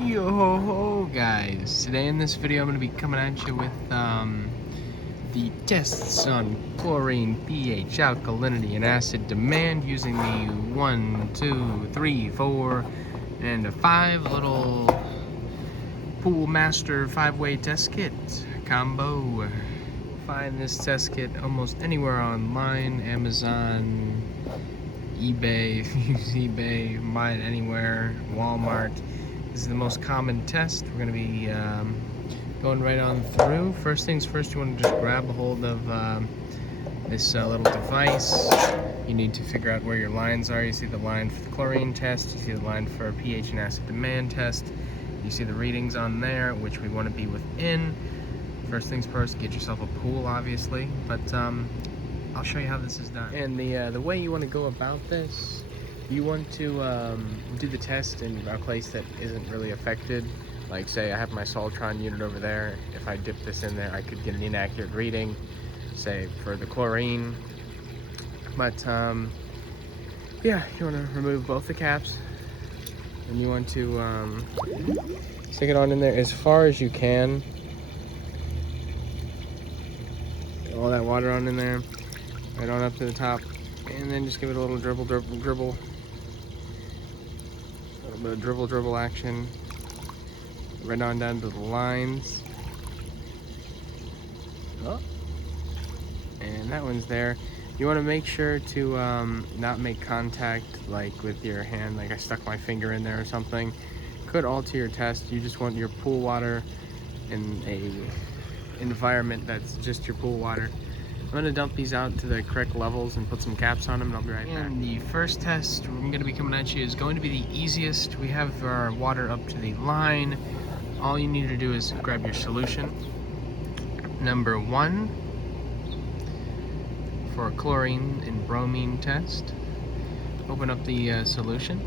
Yo ho ho guys, today in this video I'm going to be coming at you with the tests on chlorine, pH, alkalinity, and acid demand using the 1, 2, 3, 4, and a 5 little Pool Master 5-way test kit combo. Find this test kit almost anywhere online, Amazon, eBay, if you use eBay, buy it anywhere, Walmart. This is the most common test. We're going to be going right on through. First things first, you want to just grab a hold of this little device. You need to figure out where your lines are. You see the line for the chlorine test, you see the line for pH and acid demand test. You see the readings on there, which we want to be within. First things first, get yourself a pool, obviously, but I'll show you how this is done. And the way you want to go about this, you want to do the test in a place that isn't really affected. Like, say I have my Chlorine unit over there. If I dip this in there, I could get an inaccurate reading, say for the chlorine. But yeah, you want to remove both the caps, and you want to stick it on in there as far as you can. Get all that water on in there, right on up to the top, and then just give it a little dribble, dribble, dribble. A little bit of dribble, dribble action. Right on down to the lines. Oh. And that one's there. You want to make sure to not make contact, like with your hand, like I stuck my finger in there or something. Could alter your test. You just want your pool water in a environment that's just your pool water. I'm going to dump these out to the correct levels and put some caps on them, and I'll be right back. And the first test I'm going to be coming at you is going to be the easiest. We have our water up to the line. All you need to do is grab your solution. Number 1 for a chlorine and bromine test. Open up the solution.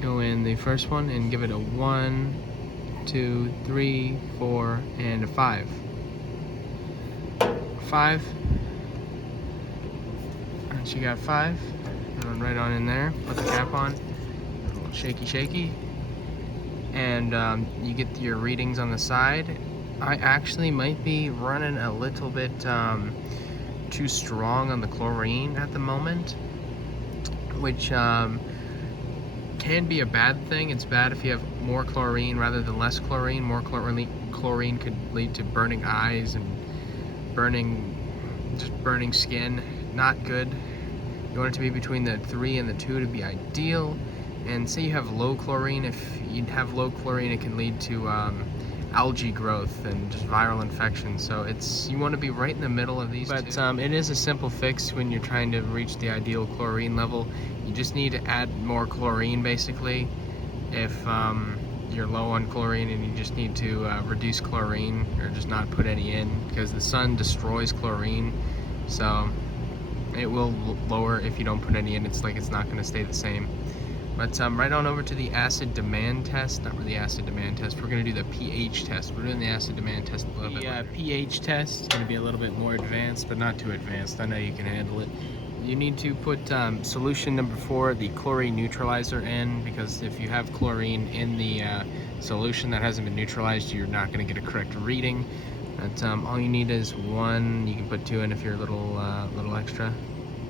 Go in the first one and give it a 1, 2, 3, 4, and a 5. 5. Once you got 5, going right on in there. Put the cap on. A little shaky, shaky. And you get your readings on the side. I actually might be running a little bit too strong on the chlorine at the moment, which can be a bad thing. It's bad if you have more chlorine rather than less chlorine. More chlorine could lead to burning eyes and burning skin. Not good. You want it to be between the 3 and the 2 to be ideal. And say you have low chlorine. If you have low chlorine, it can lead to algae growth and just viral infections. So you want to be right in the middle of these two. But it is a simple fix when you're trying to reach the ideal chlorine level. You just need to add more chlorine, basically, if you're low on chlorine, and you just need to reduce chlorine or just not put any in, because the sun destroys chlorine. So it will lower if you don't put any in. It's not going to stay the same. But right on over to the acid demand test. Not really acid demand test. We're going to do the pH test. We're doing the acid demand test a little bit later. pH test is going to be a little bit more advanced, but not too advanced. I know you can handle it. You need to put solution number 4, the chlorine neutralizer, in, because if you have chlorine in the solution that hasn't been neutralized, you're not going to get a correct reading. But all you need is 1. You can put 2 in if you're a little extra.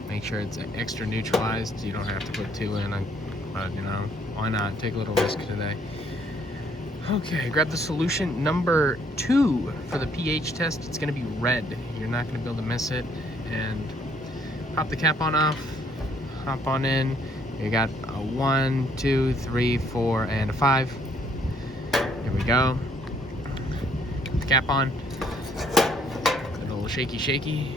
Make sure it's extra neutralized. You don't have to put 2 in. But, you know, why not? Take a little risk today. Okay, grab the solution number 2 for the pH test. It's going to be red. You're not going to be able to miss it. And pop the cap on off. Hop on in. You got a 1, 2, 3, 4, and a 5. Here we go. Put the cap on. A little shaky, shaky.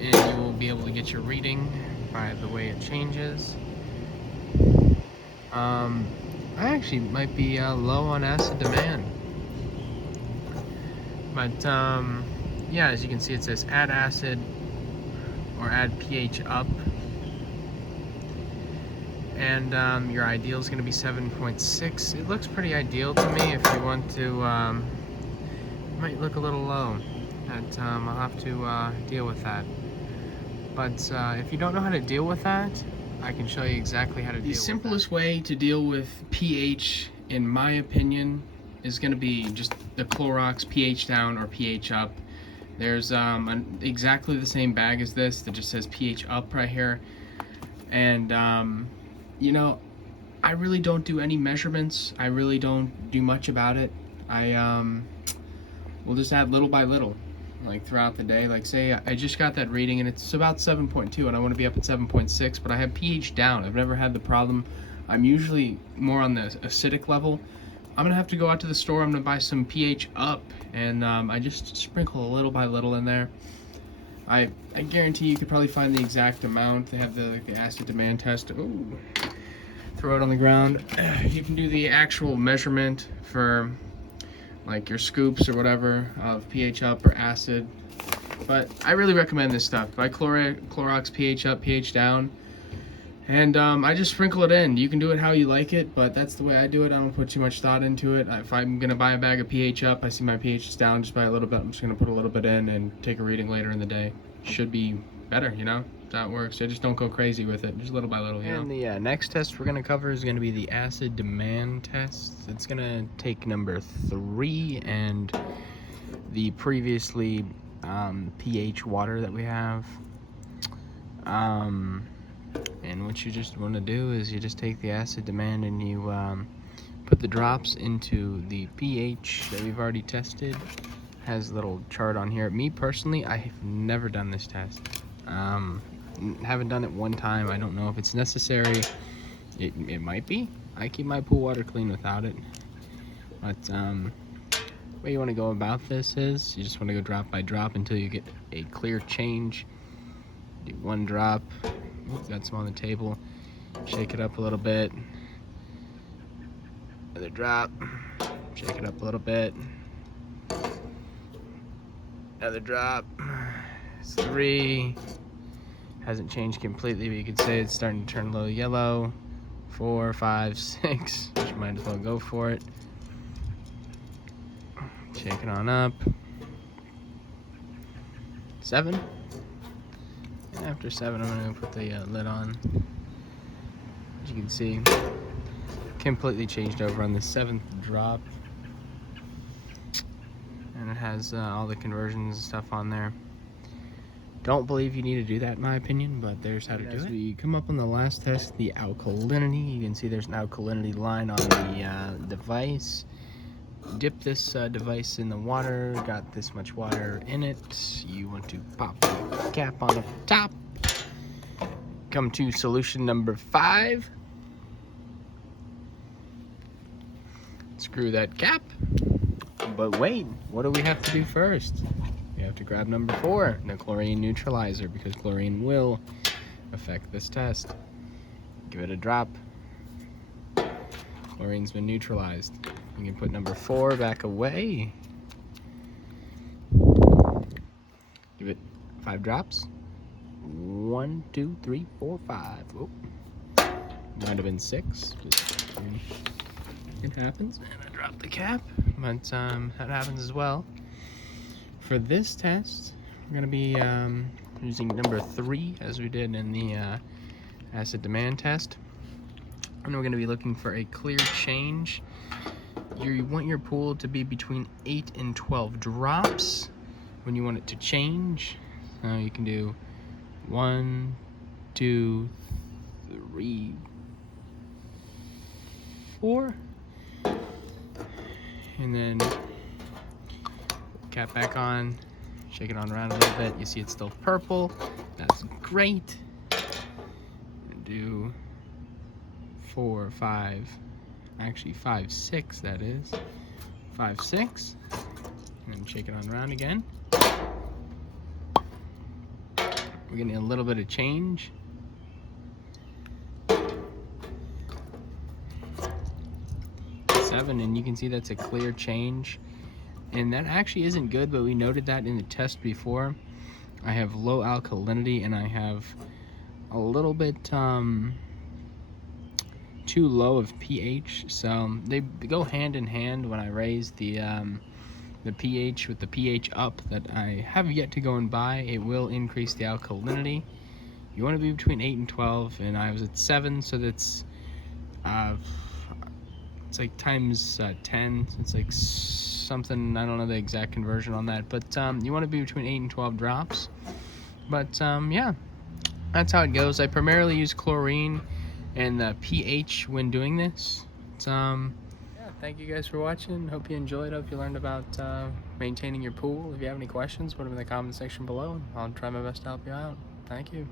And you will be able to get your reading by the way it changes. I actually might be low on acid demand, but yeah, as you can see, it says add acid or add pH up, and your ideal is going to be 7.6. It looks pretty ideal to me. If you want to, might look a little low. But I'll have to deal with that. But if you don't know how to deal with that, I can show you exactly how to deal with that. The simplest way to deal with pH, in my opinion, is going to be just the Clorox pH down or pH up. There's exactly the same bag as this that just says pH up right here. And you know, I really don't do any measurements. I really don't do much about it. We'll just add little by little, like throughout the day. Like say I just got that reading and it's about 7.2 and I want to be up at 7.6, but I have pH down. I've never had the problem. I'm usually more on the acidic level. I'm gonna have to go out to the store. I'm gonna buy some pH up, and I just sprinkle a little by little in there. I guarantee you could probably find the exact amount. They have the acid demand test. Ooh, throw it on the ground. You can do the actual measurement for like your scoops or whatever of pH up or acid. But I really recommend this stuff. Buy Clorox pH up, pH down. And I just sprinkle it in. You can do it how you like it, but that's the way I do it. I don't put too much thought into it. If I'm gonna buy a bag of pH up, I see my pH is down just by a little bit, I'm just gonna put a little bit in and take a reading later in the day. Should be better, you know? That works. I just don't go crazy with it, just little by little, you know? And the next test we're gonna cover is gonna be the acid demand test. It's gonna take number 3 and the previously pH water that we have. And what you just want to do is you just take the acid demand and you put the drops into the pH that we've already tested. Has a little chart on here. Me personally, I have never done this test. Haven't done it one time. I don't know if it's necessary. It might be. I keep my pool water clean without it. But the way you want to go about this is you just want to go drop by drop until you get a clear change. Do 1 drop. Got some on the table. Shake it up a little bit. Another drop. Shake it up a little bit. Another drop. It's 3. Hasn't changed completely, but you could say it's starting to turn a little yellow. 4, 5, 6. You might as well go for it. Shake it on up. 7. After 7, I'm going to put the lid on. As you can see, completely changed over on the 7th drop. And it has all the conversions and stuff on there. Don't believe you need to do that in my opinion, but there's how to do it. As we come up on the last test, the alkalinity, you can see there's an alkalinity line on the device. Dip this device in the water, got this much water in it. You want to pop the cap on the top. Come to solution number 5. Screw that cap. But wait, what do we have to do first? We have to grab number 4, the chlorine neutralizer, because chlorine will affect this test. Give it a drop. Chlorine's been neutralized. You can put number 4 back away. Give it 5 drops. 1, 2, 3, 4, 5. Oh, might have been 6. It happens. And I dropped the cap, but that happens as well. For this test, we're going to be using number 3 as we did in the acid demand test. And we're going to be looking for a clear change. You want your pool to be between 8 and 12 drops when you want it to change. You can do 1, 2, 3, 4. And then cap back on, shake it on around a little bit. You see it's still purple. That's great. And do 4, 5, actually 5, 6 that is. 5, 6. And shake it on around again. We're getting a little bit of change. 7, and you can see that's a clear change. And that actually isn't good, but we noted that in the test before. I have low alkalinity and I have a little bit too low of pH, so they go hand in hand. When I raise the pH with the pH up that I have yet to go and buy, it will increase the alkalinity. You want to be between 8 and 12, and I was at 7, so that's it's like times 10. It's like something, I don't know the exact conversion on that, but you want to be between 8 and 12 drops. But yeah, that's how it goes. I primarily use chlorine and the pH when doing this. Yeah, thank you guys for watching. Hope you enjoyed. Hope you learned about maintaining your pool. If you have any questions, put them in the comment section below. I'll try my best to help you out. Thank you.